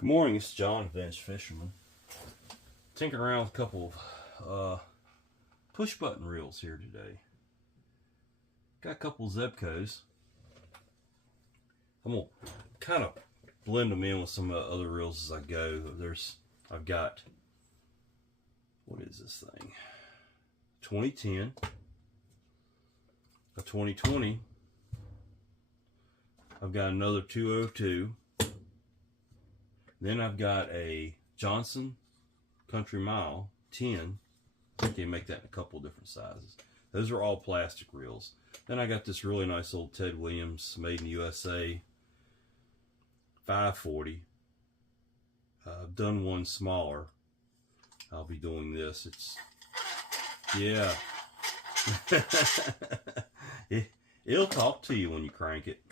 Good morning, it's John, Advanced Fisherman. Tinkering around with a couple of push button reels here today. Got a couple of Zebcos. I'm gonna kind of blend them in with some other reels as I go. I've got, what is this thing? 2010, a 2020. I've got another 202. Then I've got a Johnson Country Mile 10. You can make that in a couple different sizes. Those are all plastic reels. Then I got this really nice old Ted Williams, made in USA, 540. I've done one smaller. I'll be doing this. Yeah. It'll talk to you when you crank it.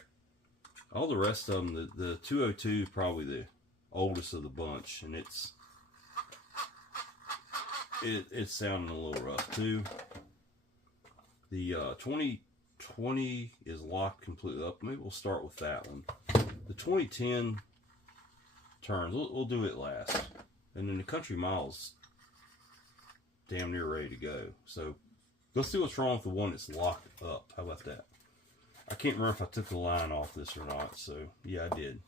All the rest of them, the 202 is probably the oldest of the bunch, and it's sounding a little rough too. The 2020 is locked completely up. Maybe we'll start with that one. The 2010 turns, we'll do it last, and then the Country Mile's damn near ready to go. So let's see what's wrong with the one that's locked up. How about that? I can't remember if I took the line off this or not, so yeah, I did.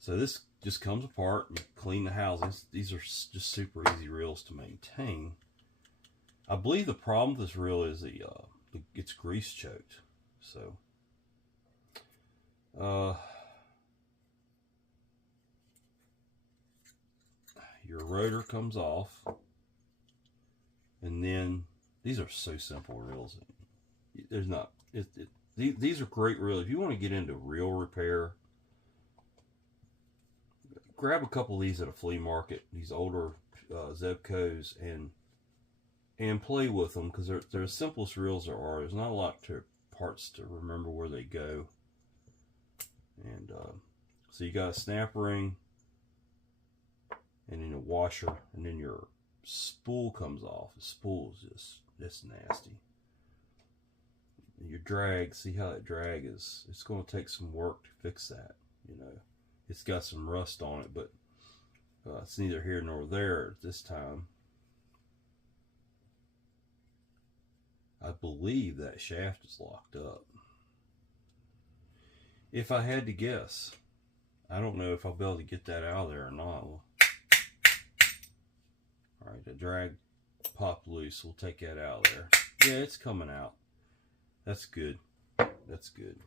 So this just comes apart and clean the housings. These are just super easy reels to maintain. I believe the problem with this reel is it's grease choked. So your rotor comes off, and then these are so simple reels. There's not these are great reels if you want to get into reel repair. Grab a couple of these at a flea market, these older Zebcos, and play with them, because they're the simplest reels there are. There's not a lot of parts to remember where they go. And so you got a snap ring, and then a washer, and then your spool comes off. The spool is just nasty. And your drag, see how that drag is? It's going to take some work to fix that, you know. It's got some rust on it, but it's neither here nor there at this time. I believe that shaft is locked up. If I had to guess, I don't know if I'll be able to get that out of there or not. Alright, the drag popped loose. We'll take that out of there. Yeah, it's coming out. That's good. That's good.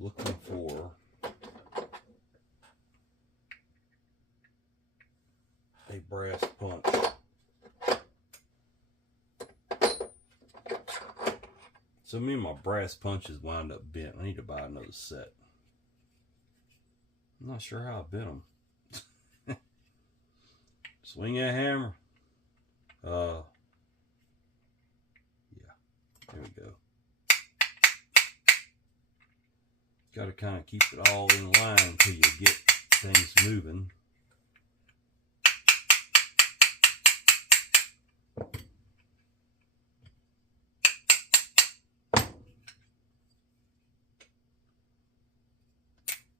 Looking for a brass punch. So me and my brass punches wound up bent. I need to buy another set. I'm not sure how I bent them. Swing that hammer. Yeah, there we go. Got to kind of keep it all in line until you get things moving.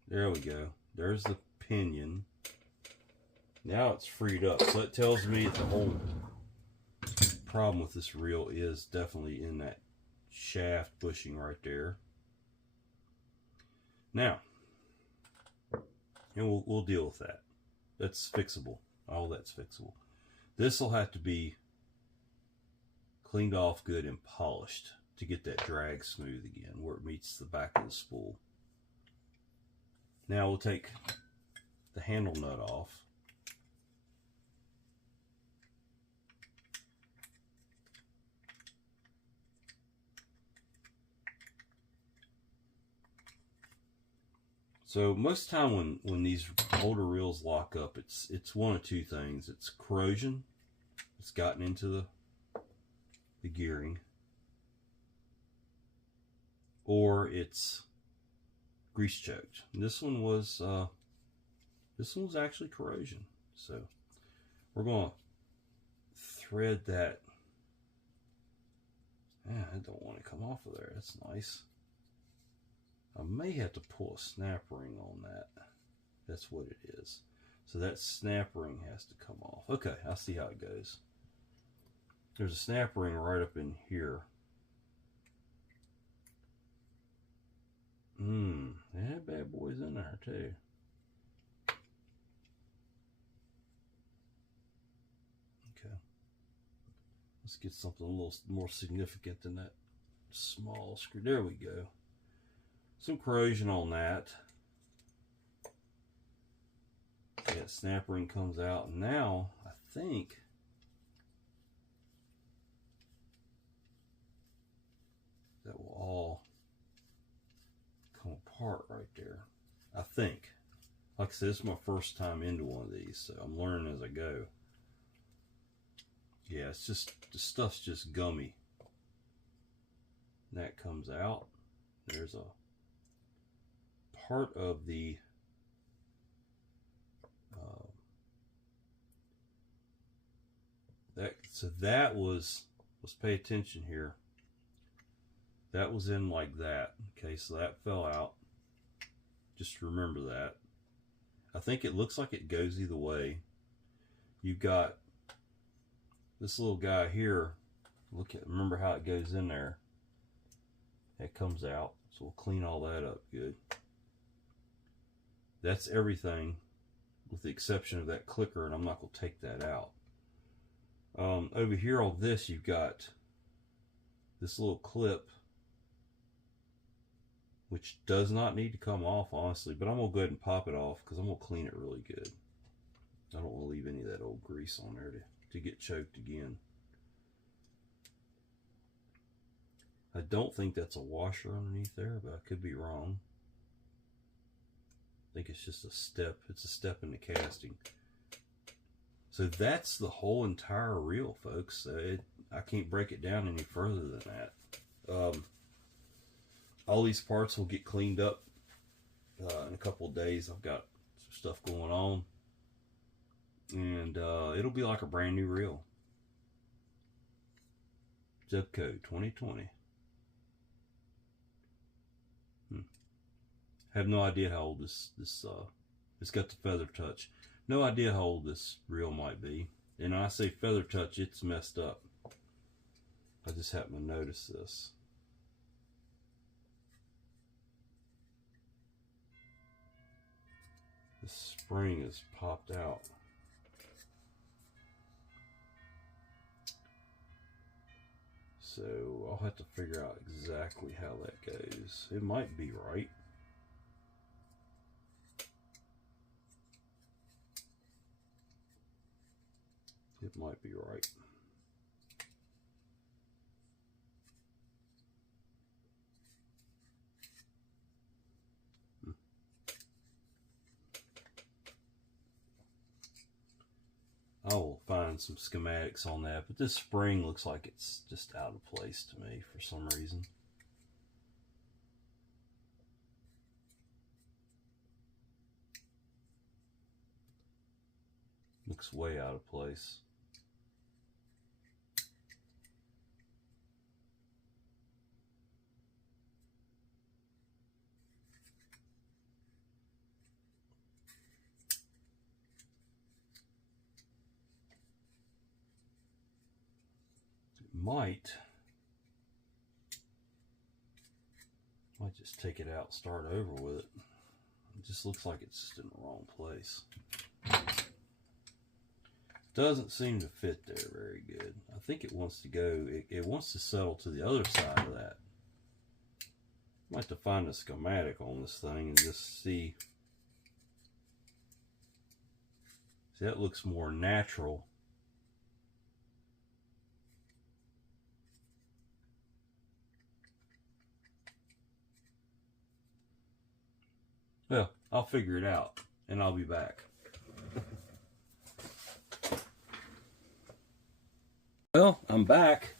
There we go. There's the pinion. Now it's freed up. So it tells me that the whole problem with this reel is definitely in that shaft bushing right there. Now, and we'll deal with that. That's fixable. All that's fixable. This will have to be cleaned off good and polished to get that drag smooth again where it meets the back of the spool. Now we'll take the handle nut off. So most of the time when these older reels lock up, it's one of two things. It's corrosion. It's gotten into the gearing. Or it's grease choked. And this one was actually corrosion. So we're going to thread that Yeah, I don't want to come off of there. That's nice. I may have to pull a snap ring on that. That's what it is. So that snap ring has to come off. Okay, I'll see how it goes. There's a snap ring right up in here. That bad boy's in there too. Okay. Let's get something a little more significant than that small screw. There we go. Some corrosion on that. That snap ring comes out. Now, I think that will all come apart right there. I think. Like I said, this is my first time into one of these, so I'm learning as I go. Yeah, it's just, the stuff's just gummy. And that comes out. There's a part of the that was, let's pay attention here. That was in like that. Okay, so that fell out. Just remember that. I think it looks like it goes either way. You've got this little guy here. Remember how it goes in there. That comes out. So we'll clean all that up good. That's everything with the exception of that clicker, and I'm not going to take that out. Over here on this, you've got this little clip, which does not need to come off, honestly, but I'm going to go ahead and pop it off because I'm going to clean it really good. I don't want to leave any of that old grease on there to get choked again. I don't think that's a washer underneath there, but I could be wrong. I think it's just a step. It's a step in the casting. So that's the whole entire reel, folks. I can't break it down any further than that. All these parts will get cleaned up in a couple of days. I've got some stuff going on, and it'll be like a brand new reel. Zebco 2020. Have no idea how old this it's got the feather touch. No idea how old this reel might be. And when I say feather touch, it's messed up. I just happened to notice this. The spring is popped out. So I'll have to figure out exactly how that goes. It might be right. It might be right. I will find some schematics on that, but this spring looks like it's just out of place to me for some reason. Looks way out of place. Might just take it out, start over with it. It just looks like it's just in the wrong place. Doesn't seem to fit there very good. I think it wants to go, it wants to settle to the other side of that. I'd like to find a schematic on this thing and just see. See, that looks more natural. Well, I'll figure it out, and I'll be back. Well, I'm back.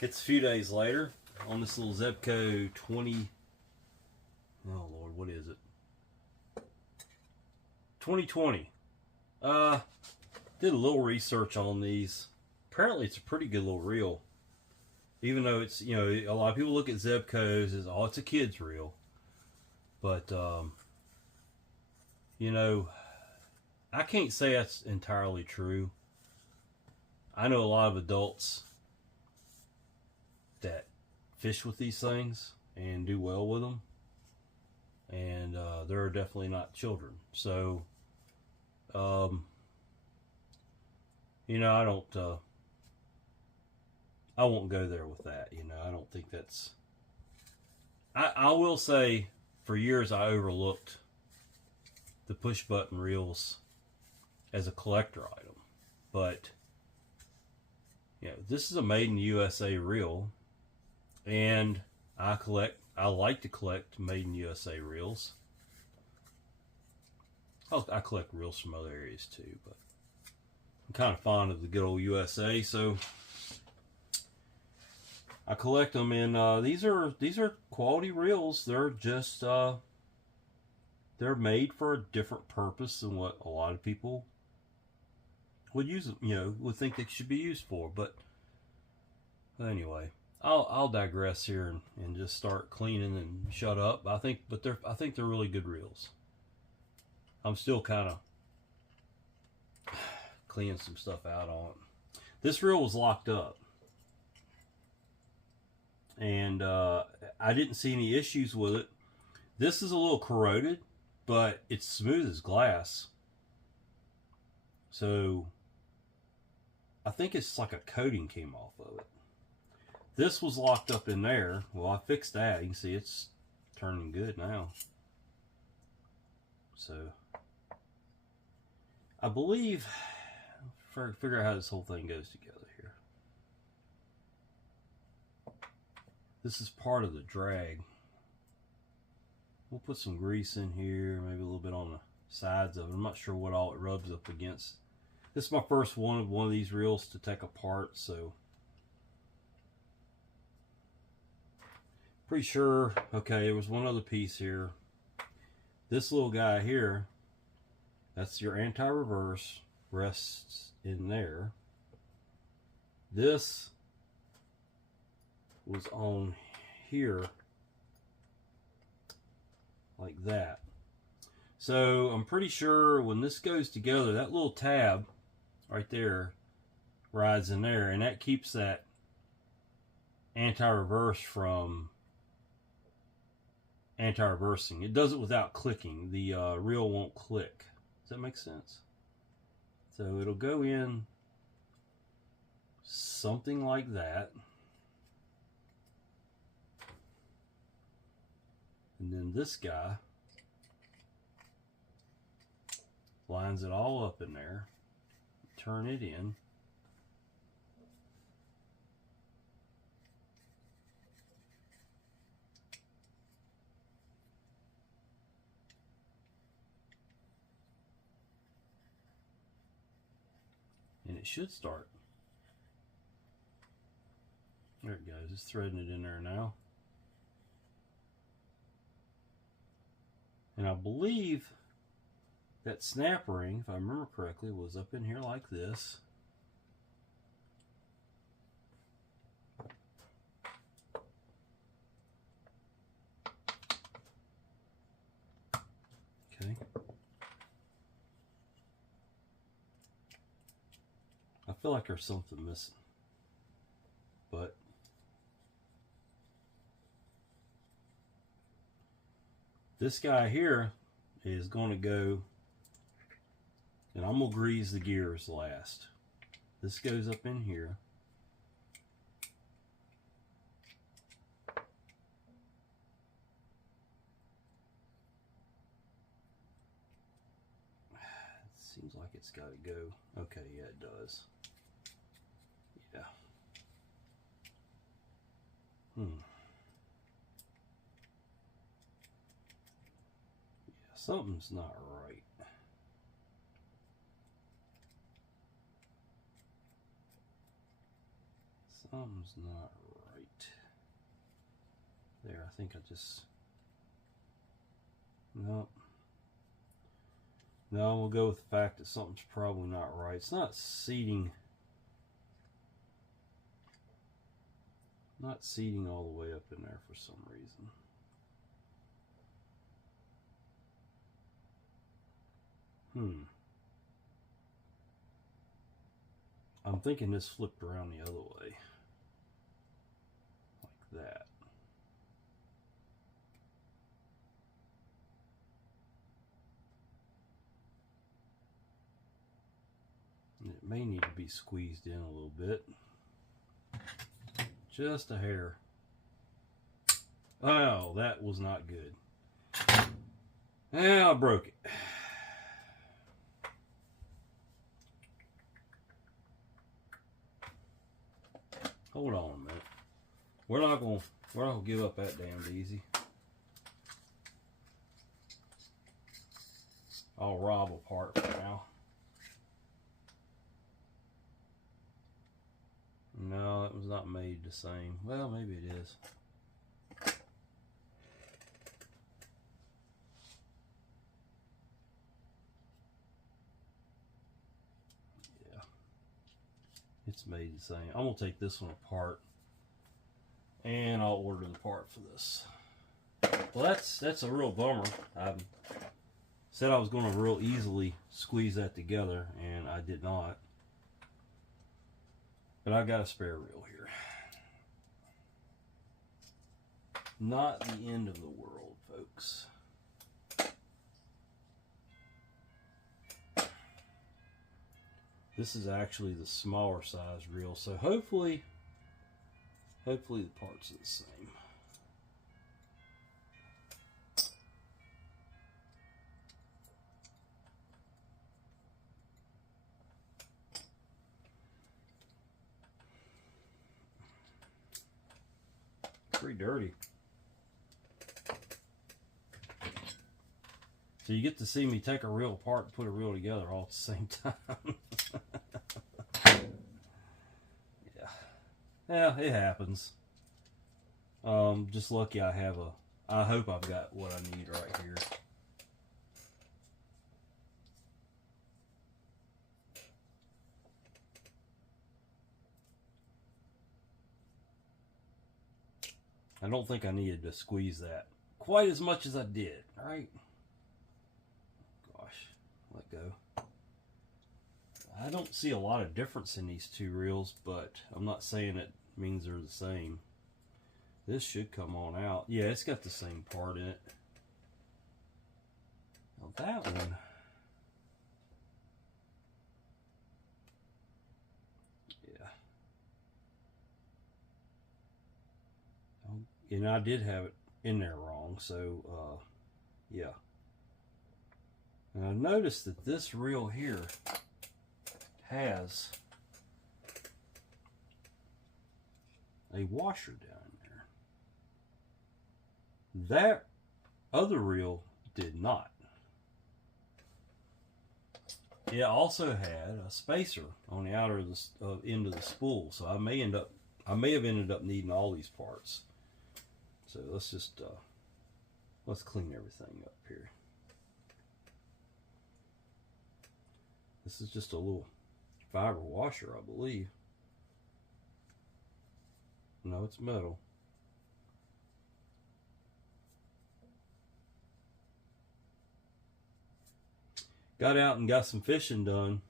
It's a few days later on this little Zebco 20... Oh, Lord, what is it? 2020. Did a little research on these. Apparently, it's a pretty good little reel. Even though it's, you know, a lot of people look at Zebcos as, oh, it's a kid's reel. But, you know, I can't say that's entirely true. I know a lot of adults that fish with these things and do well with them. And they're definitely not children. So, you know, I won't go there with that. You know, I don't think that's. I will say, for years I overlooked the push button reels as a collector item, but you know, this is a made in USA reel, and I like to collect made in USA reels. I collect reels from other areas too, but I'm kind of fond of the good old USA, so I collect them. And these are quality reels. They're just they're made for a different purpose than what a lot of people would use them, you know, would think they should be used for. But anyway, I'll digress here and just start cleaning and shut up. I think they're really good reels. I'm still kind of cleaning some stuff out on it. This reel was locked up, and I didn't see any issues with it. This is a little corroded, but it's smooth as glass. So I think it's like a coating came off of it. This was locked up in there. Well, I fixed that. You can see it's turning good now. So I believe, figure out how this whole thing goes together here. This is part of the drag. We'll put some grease in here, maybe a little bit on the sides of it. I'm not sure what all it rubs up against. This is my first one of these reels to take apart, so pretty sure. Okay, there was one other piece here. This little guy here, that's your anti-reverse, rests in there. This was on here like that. So I'm pretty sure when this goes together, that little tab right there rides in there, and that keeps that anti-reverse from anti-reversing. It does it without clicking. The reel won't click. Does that make sense? So it'll go in something like that. And then this guy lines it all up in there. Turn it in. And it should start. There it goes. It's threading it in there now. And I believe that snap ring, if I remember correctly, was up in here like this. Okay. I feel like there's something missing. But this guy here is going to go, and I'm going to grease the gears last. This goes up in here. It seems like it's got to go. Okay, yeah, it does. Yeah. Something's not right. Something's not right. There, I think I just... Nope. No, we'll go with the fact that something's probably not right. It's not seating not seating all the way up in there for some reason. I'm thinking this flipped around the other way. Like that. And it may need to be squeezed in a little bit. Just a hair. Oh, that was not good. Yeah, I broke it. Hold on a minute. We're not gonna give up that damn easy. I'll rob a part for now. No, it was not made the same. Well, maybe it is. Yeah. It's made the same. I'm going to take this one apart. And I'll order the part for this. Well, that's a real bummer. I said I was going to real easily squeeze that together, and I did not. But I got a spare reel here. Not the end of the world, folks. This is actually the smaller size reel, so hopefully the parts are the same. Pretty dirty. So you get to see me take a reel apart and put a reel together all at the same time. Yeah, it happens. Just lucky I have I hope I've got what I need right here. I don't think I needed to squeeze that quite as much as I did, right? Gosh, let go. I don't see a lot of difference in these two reels, but I'm not saying it means they're the same. This should come on out. Yeah, it's got the same part in it. Now that one, yeah. And I did have it in there wrong, so yeah. And I noticed that this reel here has a washer down there. That other reel did not. It also had a spacer on the outer end of the spool, so I may have ended up needing all these parts. So let's just let's clean everything up here. This is just a little fiber washer, I believe. No, it's metal. Got out and got some fishing done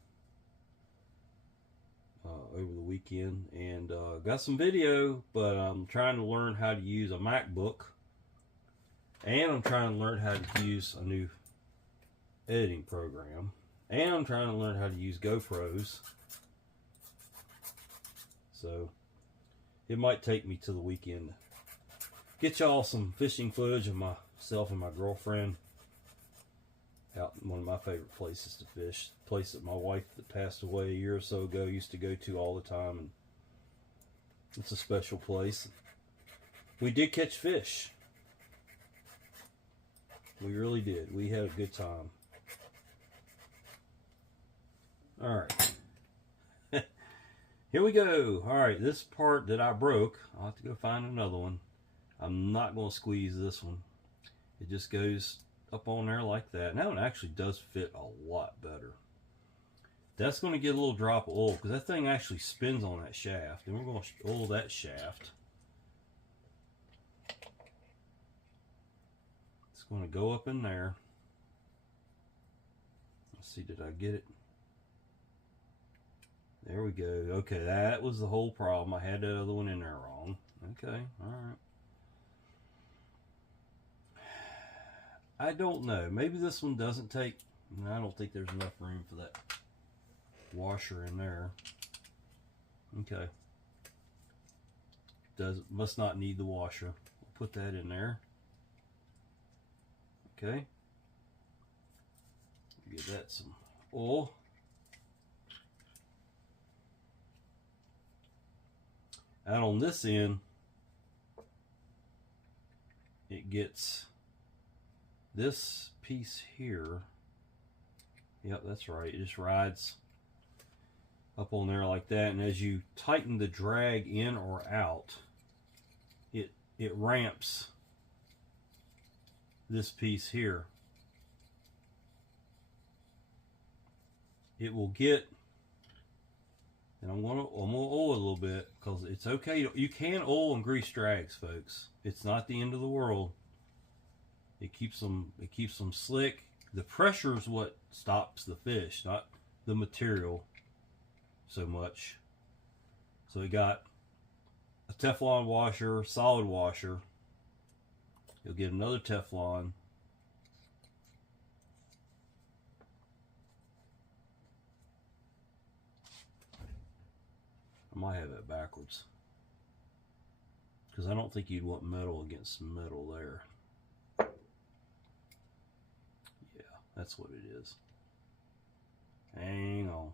over the weekend, and got some video, but I'm trying to learn how to use a MacBook, and I'm trying to learn how to use a new editing program, and I'm trying to learn how to use GoPros. So it might take me to the weekend to get y'all some fishing footage of myself and my girlfriend out in one of my favorite places to fish. The place that my wife that passed away a year or so ago used to go to all the time, and it's a special place. We did catch fish. We really did. We had a good time. Alright. Here we go. Alright, this part that I broke, I'll have to go find another one. I'm not going to squeeze this one. It just goes up on there like that. Now it actually does fit a lot better. That's going to get a little drop of oil because that thing actually spins on that shaft, and we're going to oil that shaft. going to go up in there. Let's see, did I get it? There we go. Okay, that was the whole problem. I had that other one in there wrong. Okay, all right. I don't know. Maybe this one doesn't take... I don't think there's enough room for that washer in there. Okay. Must not need the washer. We'll put that in there. Okay. Give that some oil. Out on this end, it gets this piece here. Yep, that's right. It just rides up on there like that, and as you tighten the drag in or out, it ramps this piece here. It will get, and I'm gonna oil it a little bit because it's okay. You can oil and grease drags, folks. It's not the end of the world. It keeps them slick. The pressure is what stops the fish, not the material so much. So we got a Teflon washer, solid washer. You'll get another Teflon. I might have that backwards, because I don't think you'd want metal against metal there. Yeah, that's what it is. Hang on.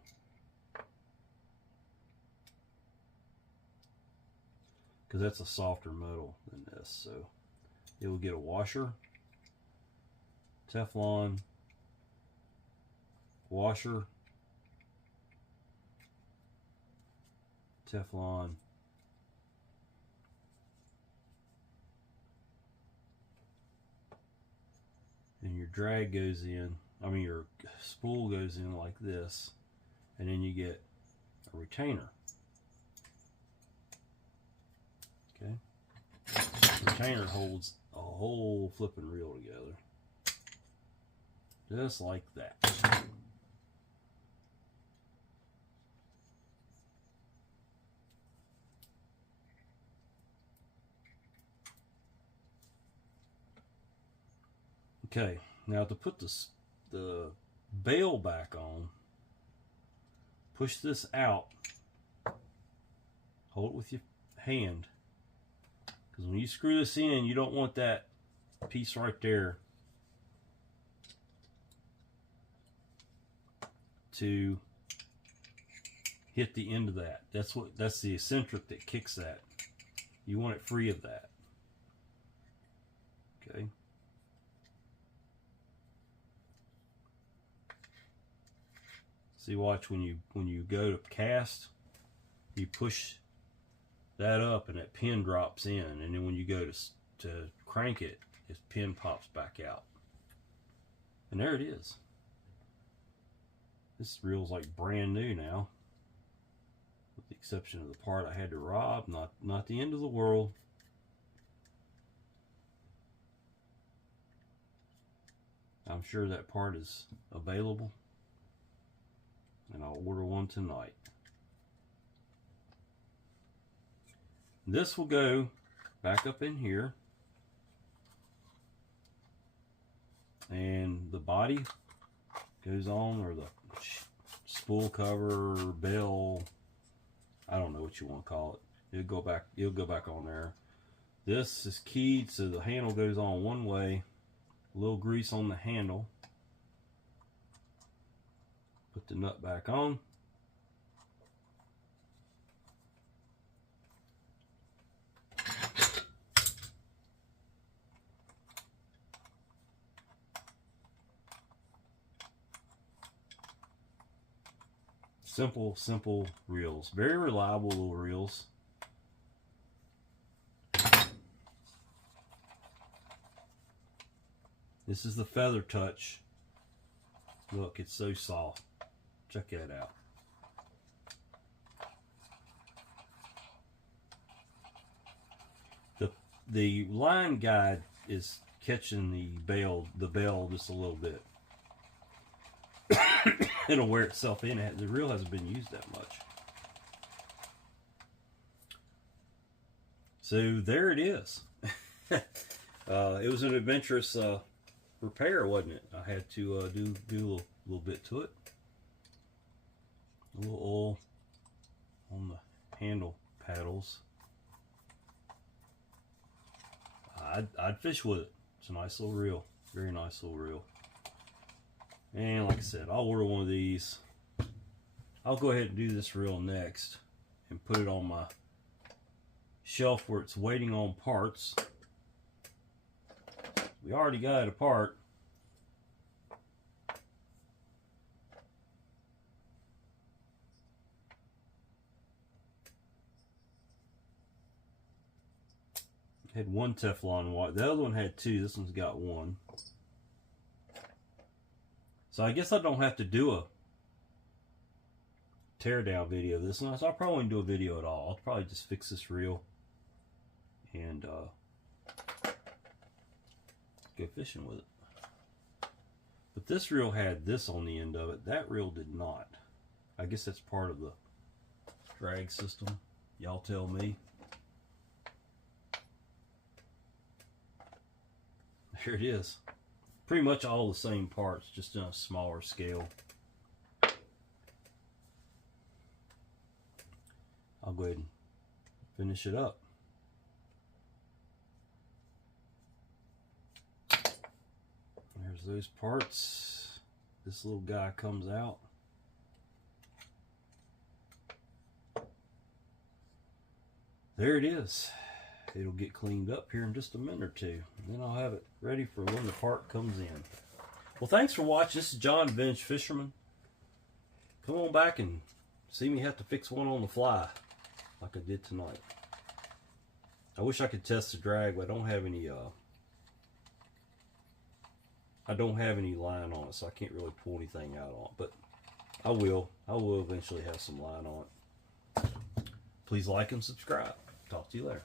Because that's a softer metal than this, so it will get a washer, Teflon, washer, Teflon, and your drag goes in, your spool goes in like this, and then you get a retainer. Okay, retainer holds a whole flipping reel together, just like that. Okay, now to put the bail back on, push this out, hold it with your hand, because when you screw this in, you don't want that piece right there to hit the end of that. That's the eccentric that kicks that. You want it free of that. Okay. See, watch, when you go to cast, you push that up and that pin drops in, and then when you go to crank it, this pin pops back out. And there it is. This reel's like brand new now, with the exception of the part I had to rob. Not the end of the world. I'm sure that part is available, and I'll order one tonight. This will go back up in here, and the body goes on, or the spool cover, bell, I don't know what you want to call it. It'll go back on there. This is keyed so the handle goes on one way. A little grease on the handle. Put the nut back on. Simple reels. Very reliable little reels. This is the Feather Touch. Look, it's so soft. Check that out. The line guide is catching the bell just a little bit. It'll wear itself in. The reel hasn't been used that much. So there it is. It was an adventurous repair, wasn't it? I had to do a little bit to it. A little oil on the handle paddles. I'd fish with it. It's a nice little reel. Very nice little reel. And like I said, I'll order one of these. I'll go ahead and do this reel next and put it on my shelf where it's waiting on parts. We already got it apart. Had one Teflon wire. The other one had two. This one's got one. So I guess I don't have to do a teardown video of this one. So I'll probably won't do a video at all. I'll probably just fix this reel and go fishing with it. But this reel had this on the end of it. That reel did not. I guess that's part of the drag system. Y'all tell me. Here it is. Pretty much all the same parts, just on a smaller scale. I'll go ahead and finish it up. There's those parts. This little guy comes out. There it is. It'll get cleaned up here in just a minute or two. And then I'll have it ready for when the part comes in. Well, thanks for watching. This is John Vince Fisherman. Come on back and see me have to fix one on the fly like I did tonight. I wish I could test the drag, but I don't have any line on it, so I can't really pull anything out on it. But I will eventually have some line on it. Please like and subscribe. Talk to you later.